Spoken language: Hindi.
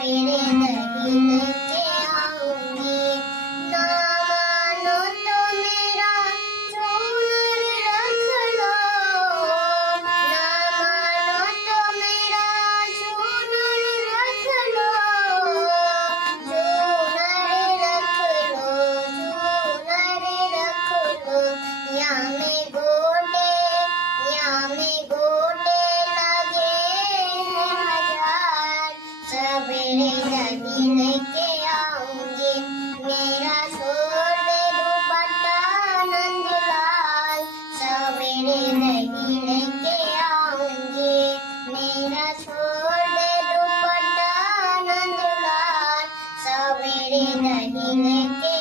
सवेरे नहीं लेके आऊंगी। ना मानो तो मेरा चूनर रख लो, ना मानो तो मेरा चूनर रख लो, चूनर रख लो, चूनर रख लो। यहाँ में गोटे लगे हैं हजार, सवेरे नहीं लेके आऊंगी। मेरा छोड़ दे दुपट्टा नंदलाल, सवेरे नहीं लेके आऊंगी। मेरा छोड़ दे दुपट्टा नंदलाल, सवेरे नहीं लेके